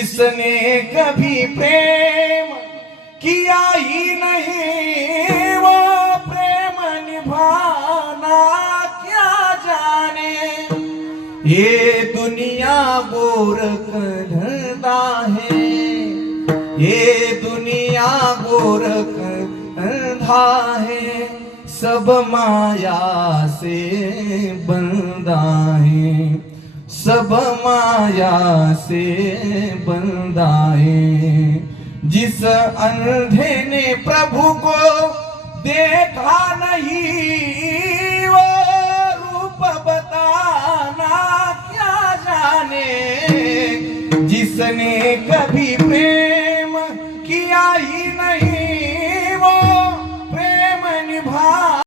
जिसने कभी प्रेम किया ही नहीं वो प्रेम निभाना क्या जाने। ये दुनिया गोरख धंधा है, ये दुनिया गोरख धंधा है, सब माया से बंधा है, सब माया से बंधा है। जिस अंधे ने प्रभु को देखा नहीं